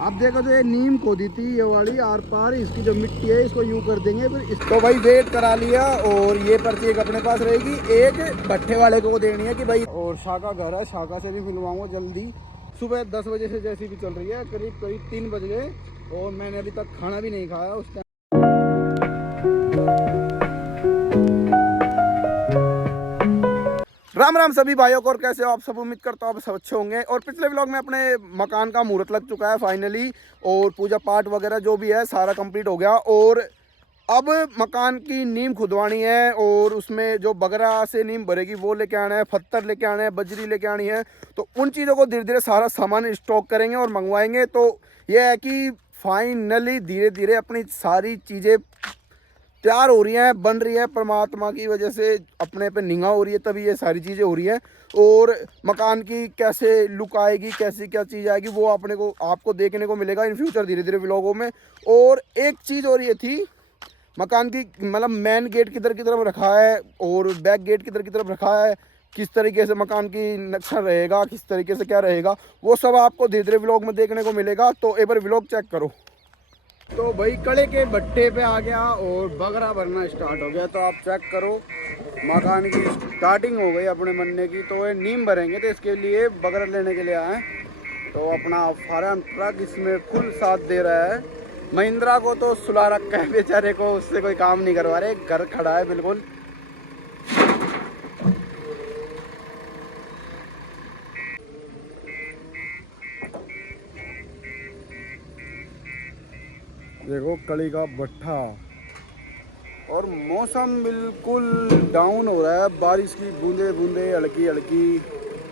आप देखो तो ये नीम खोदी थी ये वाली आर पार, इसकी जो मिट्टी है इसको यूं कर देंगे फिर इसको भाई वेट करा लिया। और ये पर्ची एक अपने पास रहेगी, एक भट्ठे वाले को देनी है कि भाई। और शाह का घर है, शाह से भी मिलवाऊंगा जल्दी। सुबह 10 बजे से जैसी भी चल रही है, करीब करीब 3 बज गए और मैंने अभी तक खाना भी नहीं खाया उस टाइम। राम राम सभी भाइयों को, और कैसे हो आप सब। उम्मीद करता हूँ आप सब अच्छे होंगे। और पिछले व्लॉग में अपने मकान का मुहूर्त लग चुका है फाइनली, और पूजा पाठ वगैरह जो भी है सारा कंप्लीट हो गया। और अब मकान की नींव खुदवानी है और उसमें जो बगरा से नींव भरेगी वो लेके आना है, पत्थर लेके आना है, बजरी लेके आनी है। तो उन चीज़ों को धीरे धीरे सारा सामान स्टॉक करेंगे और मंगवाएंगे। तो ये है कि फाइनली धीरे धीरे अपनी सारी चीज़ें तैयार हो रही है, बन रही है। परमात्मा की वजह से अपने पे निगाह हो रही है, तभी ये सारी चीज़ें हो रही हैं। और मकान की कैसे लुक आएगी, कैसी क्या चीज़ आएगी, वो अपने को आपको देखने को मिलेगा इन फ्यूचर धीरे धीरे व्लॉगों में। और एक चीज़ और ये थी, मकान की मतलब मेन गेट किधर की तरफ रखा है और बैक गेट किधर की तरफ रखा है, किस तरीके से मकान की नक्शा रहेगा, किस तरीके से क्या रहेगा, वो सब आपको धीरे धीरे व्लॉग में देखने को मिलेगा। तो एक बार व्लॉग चेक करो। तो भाई कड़े के भट्टे पे आ गया और बगरा भरना स्टार्ट हो गया। तो आप चेक करो, मकान की स्टार्टिंग हो गई अपने बनने की। तो ये नीम भरेंगे, तो इसके लिए बगरा लेने के लिए आए। तो अपना फार्म ट्रक इसमें फुल साथ दे रहा है। महिंद्रा को तो सुला रखा है बेचारे को, उससे कोई काम नहीं करवा रहे, घर खड़ा है बिल्कुल। देखो कड़ी का भट्ठा, और मौसम बिल्कुल डाउन हो रहा है, बारिश की बूंदे बूंदे हल्की हल्की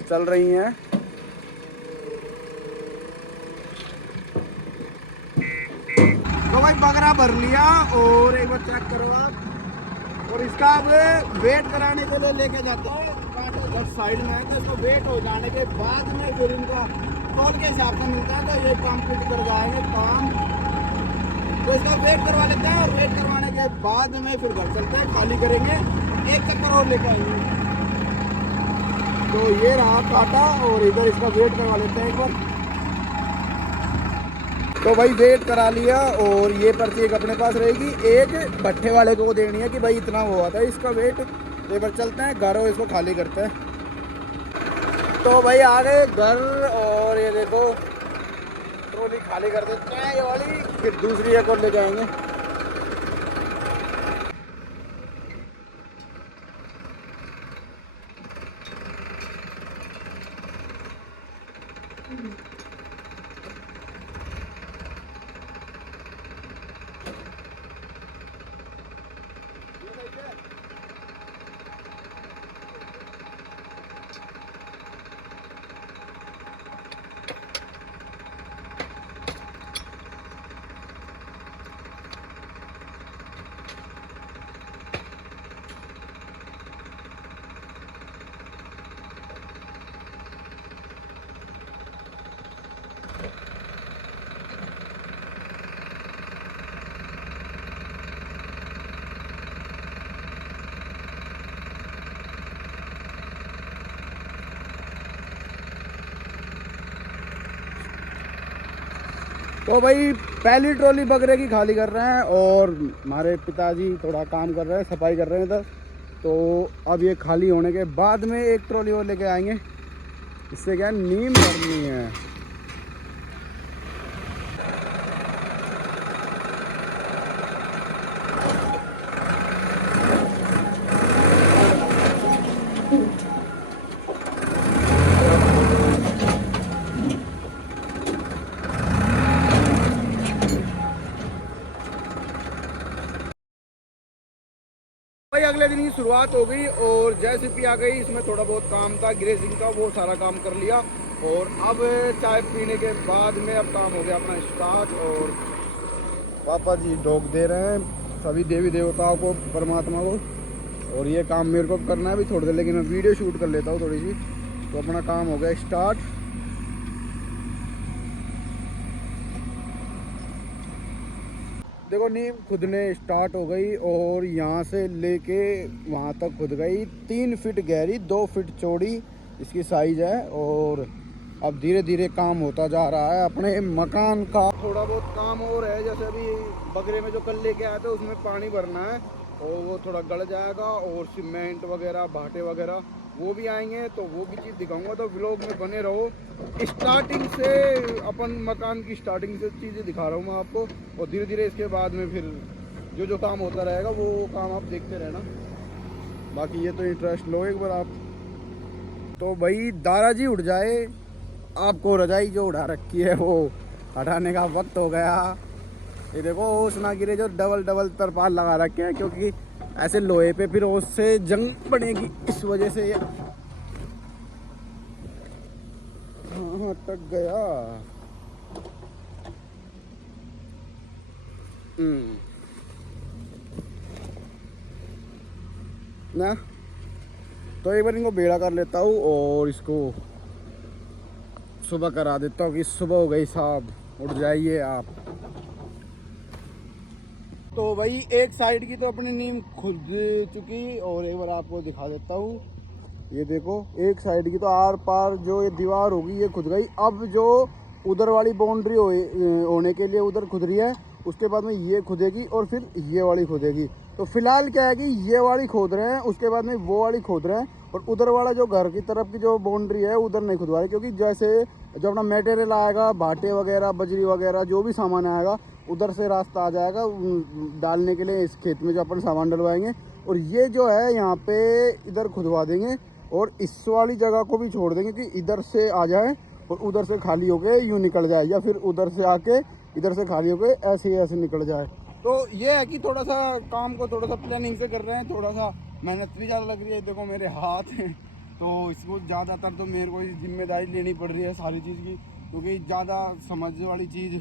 चल रही हैं। तो भाई बगरा भर लिया और एक बार चेक करो आप। और इसका अब वेट कराने के लिए लेके जाते हैं इधर साइड में, तो इसको वेट हो जाने के बाद में फिर इनका टोल के हिसाब से मिलता है। तो ये कंप्लीट कर जाएंगे काम, तो इसका वेट करवा लेते हैं। और वेट करवाने के बाद में फिर घर चलते हैं, खाली करेंगे, एक चक्कर और लेकर आएंगे। तो ये रहा काटा, और इधर इसका वेट करवा लेते हैं एक बार। तो भाई वेट करा लिया और ये पर्ची एक अपने पास रहेगी, एक भट्ठे वाले को देनी है कि भाई इतना हुआ था इसका वेट। एक बार चलते हैं घर और इसको खाली करते हैं। तो भाई आ गए घर और ये देखो ट्रॉली खाली कर देते हैं ये वाली, फिर दूसरी एक और ले जाएंगे। तो भाई पहली ट्रॉली बगरे की खाली कर रहे हैं और हमारे पिताजी थोड़ा काम कर रहे हैं, सफाई कर रहे हैं इधर। तो अब ये खाली होने के बाद में एक ट्रॉली और लेके आएंगे, इससे क्या नीम भरनी है। भाई अगले दिन की शुरुआत हो गई और जेसीबी आ गई, इसमें थोड़ा बहुत काम था ग्रेसिंग का, वो सारा काम कर लिया। और अब चाय पीने के बाद में अब काम हो गया अपना स्टार्ट। और पापा जी डॉग दे रहे हैं सभी देवी देवताओं को, परमात्मा को। और ये काम मेरे को करना है अभी थोड़ी देर, लेकिन मैं वीडियो शूट कर लेता हूँ थोड़ी सी। तो अपना काम हो गया स्टार्ट। देखो नीम खुदने स्टार्ट हो गई और यहाँ से लेके वहाँ तक खुद गई। 3 फीट गहरी 2 फीट चौड़ी इसकी साइज़ है। और अब धीरे धीरे काम होता जा रहा है अपने मकान का। थोड़ा बहुत काम और है, जैसे अभी बगरे में जो कल लेके आए थे उसमें पानी भरना है और वो थोड़ा गल जाएगा, और सीमेंट वगैरह भाटे वगैरह वो भी आएंगे, तो वो भी चीज़ दिखाऊंगा। तो व्लॉग में बने रहो। स्टार्टिंग से अपन मकान की स्टार्टिंग से चीज़ें दिखा रहा हूँ मैं आपको, और धीरे धीरे इसके बाद में फिर जो काम होता रहेगा वो काम आप देखते रहना। बाकी ये तो इंटरेस्ट लो एक बार आप। तो भाई दाराजी उठ जाए, आपको रजाई जो उड़ा रखी है वो हटाने का वक्त हो गया। ये देखो ओस ना गिरे, जो डबल डबल तरपाल लगा रखे हैं, क्योंकि ऐसे लोहे पे फिर ओस से जंग बनेगी, इस वजह से ये हाँ अटक गया। ना तो एक बार इनको बेड़ा कर लेता हूँ और इसको सुबह करा देता हूँ कि सुबह हो गई साहब, उठ जाइए आप। तो भाई एक साइड की तो अपनी नीम खुद चुकी, और एक बार आपको दिखा देता हूँ। ये देखो एक साइड की तो आर पार जो ये दीवार होगी ये खुद गई। अब जो उधर वाली बाउंड्री होने के लिए उधर खुद रही है, उसके बाद में ये खुदेगी और फिर ये वाली खुदेगी। तो फिलहाल क्या है कि ये वाली खोद रहे हैं, उसके बाद में वो वाली खोद रहे हैं, और उधर वाला जो घर की तरफ की जो बाउंड्री है उधर नहीं खुदवा रहे, क्योंकि जैसे जो अपना मटेरियल आएगा, भाटे वगैरह बजरी वगैरह जो भी सामान आएगा उधर से रास्ता आ जाएगा डालने के लिए इस खेत में जो अपन सामान डलवाएंगे। और ये जो है यहाँ पे इधर खुदवा देंगे, और इस वाली जगह को भी छोड़ देंगे कि इधर से आ जाए और उधर से खाली होके यूँ निकल जाए, या फिर उधर से आके इधर से खाली होके ऐसे निकल जाए। तो ये है कि थोड़ा सा काम को थोड़ा सा प्लानिंग से कर रहे हैं, थोड़ा सा मेहनत भी ज़्यादा लग रही है। देखो मेरे हाथ हैं, तो इसको ज़्यादातर तो मेरे को जिम्मेदारी लेनी पड़ रही है सारी चीज़ की, क्योंकि ज़्यादा समझ वाली चीज़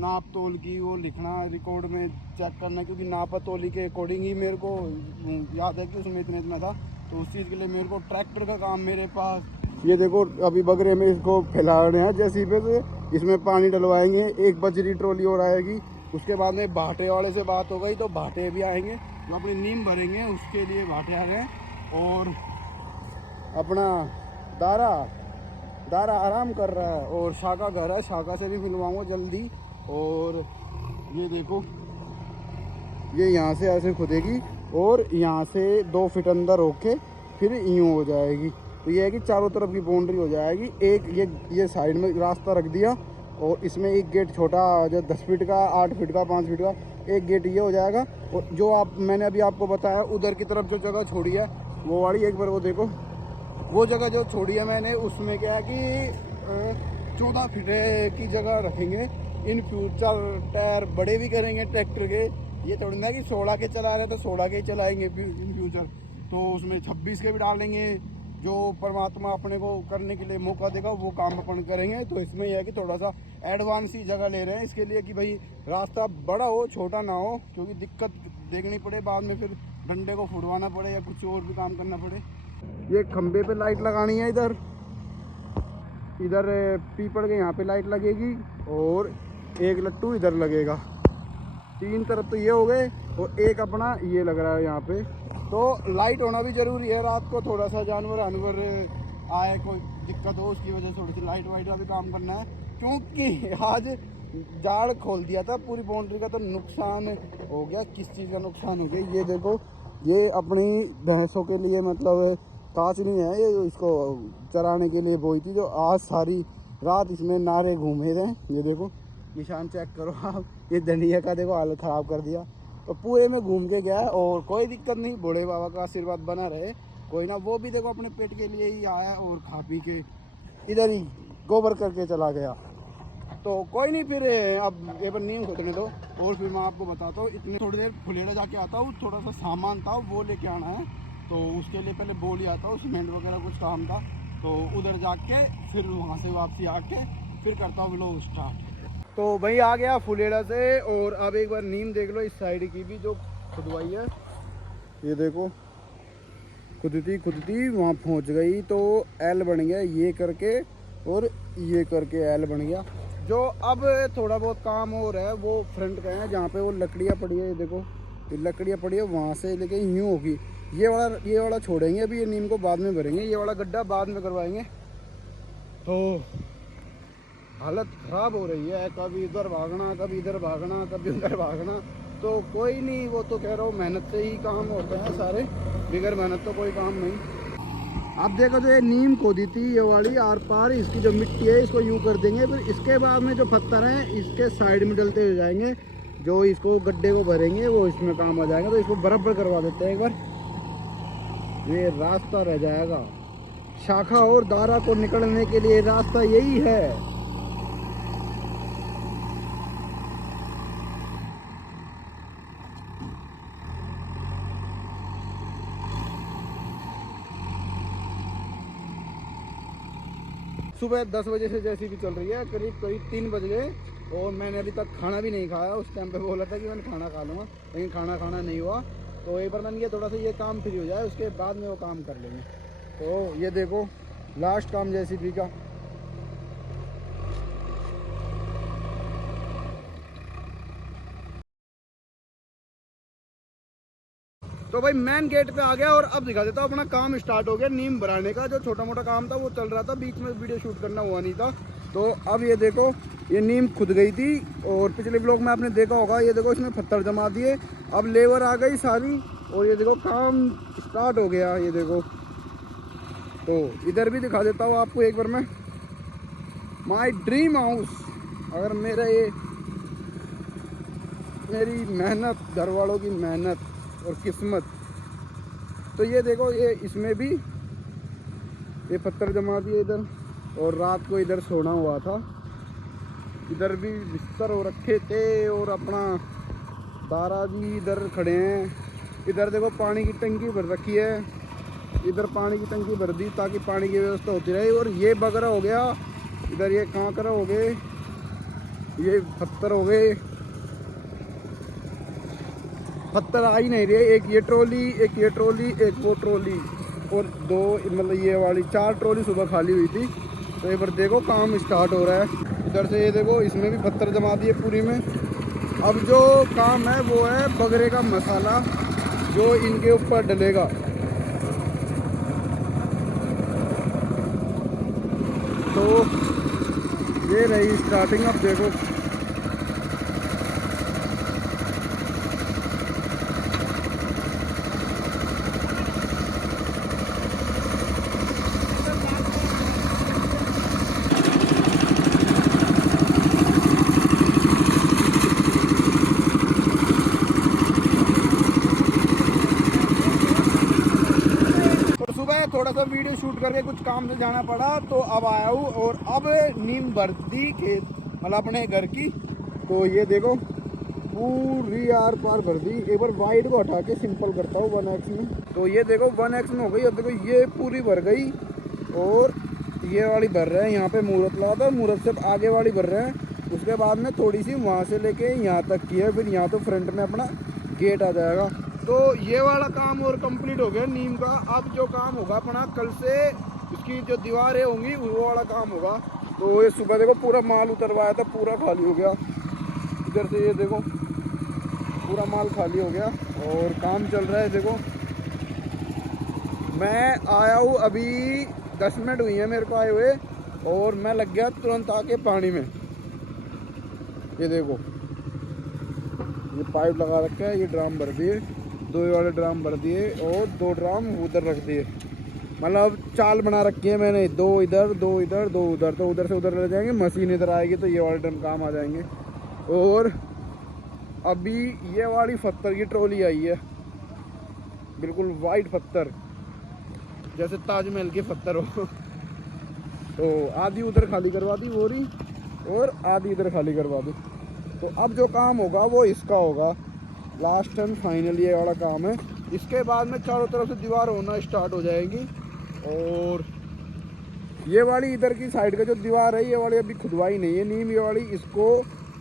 नाप तोल की वो लिखना रिकॉर्ड में चेक करना, क्योंकि नापा तोली के अकॉर्डिंग ही मेरे को याद है कि उसमें इतना था। तो उस चीज़ के लिए मेरे को ट्रैक्टर का काम मेरे पास। ये देखो अभी बगरे में इसको फैला रहे हैं जैसे पे, इसमें पानी डलवाएंगे। एक बजरी ट्रॉली और आएगी, उसके बाद में भाटे वाले से बात हो गई तो भाटे भी आएंगे, जो अपनी नीम भरेंगे उसके लिए भाटे आ गए। और अपना दारा आराम कर रहा है, और शाखा घर है, शाखा से भी मिलवाऊंगा जल्दी। और ये देखो ये यहाँ से ऐसे खुदेगी और यहाँ से 2 फीट अंदर होके फिर यूँ हो जाएगी। तो ये है कि चारों तरफ की बाउंड्री हो जाएगी। एक ये साइड में रास्ता रख दिया, और इसमें एक गेट छोटा जो 10 फीट का, 8 फीट का, 5 फीट का एक गेट ये हो जाएगा। और जो मैंने अभी आपको बताया उधर की तरफ जो जगह छोड़ी है वो वाली, एक बार वो देखो वो जगह जो छोड़ी है मैंने, उसमें क्या है कि 14 फीट की जगह रखेंगे। इन फ्यूचर टायर बड़े भी करेंगे ट्रैक्टर के, ये थोड़ी ना कि 16 के चला रहे हैं तो 16 के ही चलाएंगे इन फ्यूचर, तो उसमें 26 के भी डालेंगे। जो परमात्मा अपने को करने के लिए मौका देगा वो काम अपन करेंगे। तो इसमें यह है कि थोड़ा सा एडवांस ही जगह ले रहे हैं इसके लिए, कि भाई रास्ता बड़ा हो छोटा ना हो, क्योंकि दिक्कत देखनी पड़े बाद में, फिर डंडे को फुड़वाना पड़े या कुछ और भी काम करना पड़े। ये खंबे पे लाइट लगानी है, इधर पीपड़ के यहाँ पे लाइट लगेगी, और एक लट्टू इधर लगेगा। 3 तरफ तो ये हो गए, और एक अपना ये लग रहा है यहाँ पे। तो लाइट होना भी ज़रूरी है, रात को थोड़ा सा जानवर आए कोई दिक्कत हो उसकी वजह से थोड़ी सी लाइट वाइट का भी काम करना है। क्योंकि आज जाड़ खोल दिया था पूरी बाउंड्री का, तो नुकसान हो गया। किस चीज़ का नुकसान हो गया ये देखो, ये अपनी भैंसों के लिए मतलब कांच नहीं है, ये इसको चराने के लिए बोई थी, जो आज सारी रात इसमें नारे घूमे थे। ये देखो निशान चेक करो आप, ये धनिया का देखो हालत ख़राब कर दिया। तो पूरे में घूम के गया, और कोई दिक्कत नहीं, भोले बाबा का आशीर्वाद बना रहे। कोई ना, वो भी देखो अपने पेट के लिए ही आया और खा पी के इधर ही गोबर करके चला गया। तो कोई नहीं, फिर अब ये पर नीम खोदने दो, और फिर मैं आपको बताता हूँ। इतनी थोड़ी देर फुलेड़ा जाके आता हूँ, थोड़ा सा सामान था वो लेके आना है, तो उसके लिए पहले बोल आता हूँ, सीमेंट वगैरह कुछ काम था, तो उधर जाके फिर वहाँ से वापसी आके फिर करता हूँ व्लॉग स्टार्ट। तो भाई आ गया फुलेड़ा से, और अब एक बार नीम देख लो इस साइड की भी जो खुदवाई है। ये देखो खुदती वहाँ पहुँच गई, तो एल बन गया ये करके, और ये करके एल बन गया। जो अब थोड़ा बहुत काम हो रहा है वो फ्रंट का है, जहाँ पे वो लकड़ियाँ पड़ी है, ये देखो ये लकड़ियाँ पड़ी है, वहाँ से लेके यूँ होगी। ये वाला छोड़ेंगे अभी, ये नीम को बाद में भरेंगे, ये वाला गड्ढा बाद में करवाएंगे। तो हालत ख़राब हो रही है, कभी इधर भागना, कभी इधर भागना, कभी उधर भागना। तो कोई नहीं, वो तो कह रहा हूँ मेहनत से ही काम होते हैं सारे, बगैर मेहनत तो कोई काम नहीं। अब देखो जो ये नीम खोदी थी ये वाली आर पार, इसकी जो मिट्टी है इसको यूँ कर देंगे, फिर इसके बाद में जो पत्थर हैं इसके साइड में डलते हो जाएंगे, जो इसको गड्ढे को भरेंगे वो इसमें काम आ जाएगा। तो इसको बराबर करवा देते हैं एक बार, ये रास्ता रह जाएगा। शाखा और दारा को निकलने के लिए रास्ता यही है। सुबह 10 बजे से जैसी भी चल रही है, करीब करीब 3 बज गए और मैंने अभी तक खाना भी नहीं खाया। उस टाइम पे बोला था कि मैंने खाना खा लूँगा, लेकिन खाना नहीं हुआ। तो एक बार मैंने किया थोड़ा सा ये काम फ्री हो जाए, उसके बाद में वो काम कर लेंगे। तो ये देखो लास्ट काम जेसीबी का। तो भाई मेन गेट पे आ गया और अब दिखा देता हूँ अपना काम स्टार्ट हो गया। नीम भराने का जो छोटा मोटा काम था वो चल रहा था, बीच में वीडियो शूट करना हुआ नहीं था। तो अब ये देखो ये नीम खुद गई थी और पिछले ब्लॉग में आपने देखा होगा, ये देखो इसमें पत्थर जमा दिए, अब लेबर आ गई सारी और ये देखो काम स्टार्ट हो गया। ये देखो, तो इधर भी दिखा देता हूँ आपको एक बार मैं, माई ड्रीम हाउस। अगर मेरी मेहनत, घर वालों की मेहनत और किस्मत। तो ये देखो ये इसमें भी ये पत्थर जमा दिए इधर, और रात को इधर सोना हुआ था, इधर भी बिस्तर हो रखे थे और अपना दारा भी इधर खड़े हैं। इधर देखो पानी की टंकी भर रखी है, इधर पानी की टंकी भर दी ताकि पानी की व्यवस्था होती रहे। और ये बगरा हो गया, इधर ये कांकरा हो गए, ये पत्थर हो गए, पत्थर आ ही नहीं रहे। एक ये ट्रॉली, एक ये ट्रॉली, एक वो ट्रॉली और दो मतलब ये वाली 4 ट्रॉली सुबह खाली हुई थी। तो एक बार देखो काम स्टार्ट हो रहा है। इधर से ये देखो इसमें भी पत्थर जमा दिए पूरी में। अब जो काम है वो है बगरे का मसाला जो इनके ऊपर डलेगा। तो ये रही स्टार्टिंग। अब देखो थोड़ा सा वीडियो शूट करके कुछ काम से जाना पड़ा तो अब आया हूँ और अब नीम भर दी खेत मतलब अपने घर की। तो ये देखो पूरी आर पार भर दी। एक बार वाइड को हटा के सिंपल करता हूँ 1x में। तो ये देखो 1x में हो गई। अब देखो ये पूरी भर गई और ये वाली भर रहे हैं। यहाँ पे मुहूर्त लगा था, मुहूर्त से आगे वाली भर रहे हैं। उसके बाद में थोड़ी सी वहाँ से लेके यहाँ तक की है, फिर यहाँ तो फ्रंट में अपना गेट आ जाएगा। तो ये वाला काम और कंप्लीट हो गया नीम का। अब जो काम होगा अपना कल से इसकी जो दीवारें होंगी वो वाला काम होगा। तो ये सुबह देखो पूरा माल उतरवाया था, पूरा खाली हो गया। इधर से ये देखो पूरा माल खाली हो गया और काम चल रहा है। देखो मैं आया हूँ अभी 10 मिनट हुई है मेरे को आए हुए और मैं लग गया तुरंत आके पानी में। ये देखो ये पाइप लगा रखा है, ये ड्राम भर दिए, 2 वाले ड्राम भर दिए और 2 ड्राम उधर रख दिए। मतलब चाल बना रखी है मैंने, 2 इधर 2 इधर 2 उधर। तो उधर से उधर ले जाएंगे, मशीन इधर आएगी तो ये वाले ड्रम काम आ जाएंगे। और अभी ये वाली पत्थर की ट्रॉली आई है, बिल्कुल वाइट पत्थर जैसे ताजमहल के पत्थर हो। तो आधी उधर खाली करवा दी बोरी और आधी इधर खाली करवा दी। तो अब जो काम होगा वो इसका होगा, लास्ट एंड फाइनल ये वाला काम है। इसके बाद में चारों तरफ से दीवार होना स्टार्ट हो जाएगी। और ये वाली इधर की साइड का जो दीवार है ये वाली अभी खुदवाई नहीं है नीम। ये वाली इसको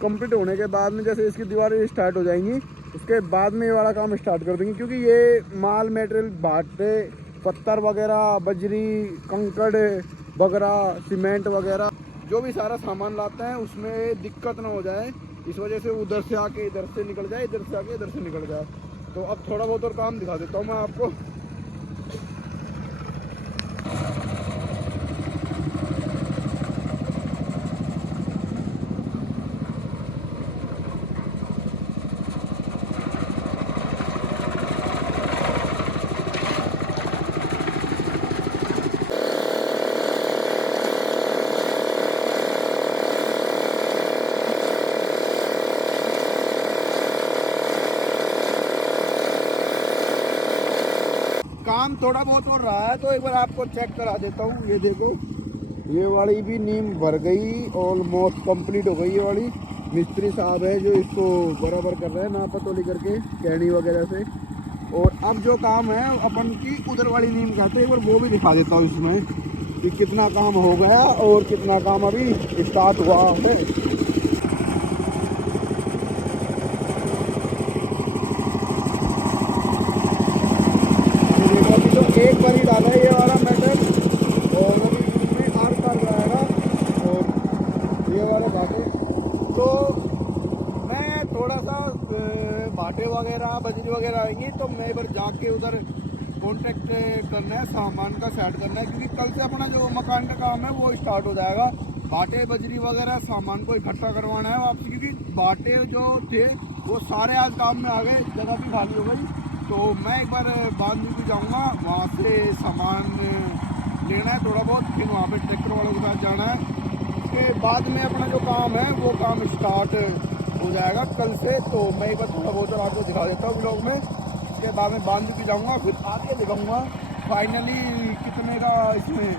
कंप्लीट होने के बाद में जैसे इसकी दीवारें स्टार्ट हो जाएंगी उसके बाद में ये वाला काम स्टार्ट कर देंगे। क्योंकि ये माल मटेरियल बांटते, पत्थर वगैरह, बजरी, कंकड़ वगैरह, सीमेंट वगैरह जो भी सारा सामान लाते हैं उसमें दिक्कत ना हो जाए, इस वजह से उधर से आके इधर से निकल जाए, इधर से आके इधर से निकल जाए। तो अब थोड़ा बहुत और काम दिखा देता हूँ मैं आपको। काम थोड़ा बहुत हो रहा है, तो एक बार आपको चेक करा देता हूँ। ये देखो, ये वाली भी नीम भर गई, ऑलमोस्ट कंप्लीट हो गई ये वाली। मिस्त्री साहब है जो इसको बराबर कर रहे हैं नापातोली करके कैनी वगैरह से। और अब जो काम है अपन की उधर वाली नीम कहते हैं, एक बार वो भी दिखा देता हूँ इसमें कि कितना काम हो गया और कितना काम अभी स्टार्ट हुआ है। अभी तो एक बार ही डाला है ये वाला मेटल, और अभी इसमें आर पार जाएगा और ये वाला घाटे। तो मैं थोड़ा सा भाटे वगैरह बजरी वगैरह आएंगी तो मैं एक बार जाके उधर कॉन्ट्रैक्ट करना है, सामान का सेट करना है, क्योंकि कल से अपना जो मकान का काम है वो स्टार्ट हो जाएगा। भाटे बजरी वगैरह सामान को इकट्ठा करवाना है वापस, क्योंकि भाटे जो थे वो सारे आज काम में आ गए, जगह भी खाली हो गई। तो मैं एक बार बांध भी जाऊँगा, वहाँ से सामान लेना है थोड़ा बहुत, फिर वहाँ पे ट्रैक्टर वालों के साथ जाना है। उसके बाद में अपना जो काम है वो काम स्टार्ट हो जाएगा कल से। तो मैं एक बार थोड़ा बहुत और आपको दिखा देता हूँ ब्लॉग में। उसके बाद में बांध भी जाऊँगा, फिर आगे दिखाऊँगा फाइनली कितने का इसमें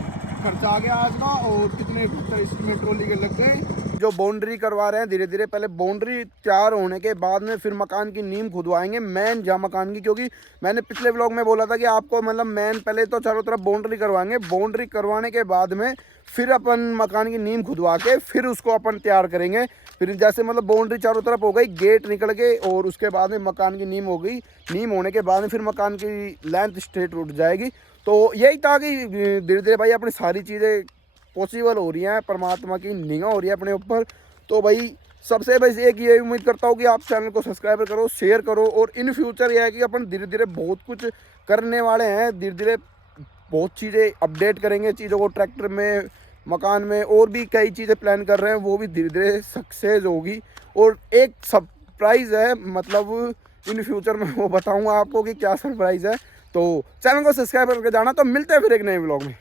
खर्चा आ गया आज का और कितने पत्थर इसमें ट्रॉली के लग गए। जो बाउंड्री करवा रहे हैं धीरे धीरे, पहले बाउंड्री तैयार होने के बाद में फिर मकान की नींव खुदवाएंगे मेन जहाँ मकान की, क्योंकि मैंने पिछले व्लॉग में बोला था कि आपको मतलब मेन पहले तो चारों तरफ बाउंड्री करवाएंगे, बाउंड्री करवाने के बाद में फिर अपन मकान की नींव खुदवा के फिर उसको अपन तैयार करेंगे। फिर जैसे मतलब बाउंड्री चारों तरफ हो गई, गेट निकल गए और उसके बाद में मकान की नींव हो गई, नींव होने के बाद में फिर मकान की लेंथ स्ट्रेट उठ जाएगी। तो यही था कि धीरे धीरे भाई अपनी सारी चीज़ें पॉसिबल हो रही हैं, परमात्मा की निगाह हो रही है अपने ऊपर। तो भाई सबसे बस एक ये उम्मीद करता हूँ कि आप चैनल को सब्सक्राइब करो, शेयर करो, और इन फ्यूचर ये है कि अपन धीरे धीरे बहुत कुछ करने वाले हैं, धीरे धीरे बहुत चीज़ें अपडेट करेंगे चीज़ों को, ट्रैक्टर में, मकान में, और भी कई चीज़ें प्लान कर रहे हैं, वो भी धीरे धीरे सक्सेस होगी। और एक सरप्राइज़ है, मतलब इन फ्यूचर में वो बताऊँगा आपको कि क्या सरप्राइज़ है। तो चैनल को सब्सक्राइब करके जाना। तो मिलते हैं फिर एक नए व्लॉग में।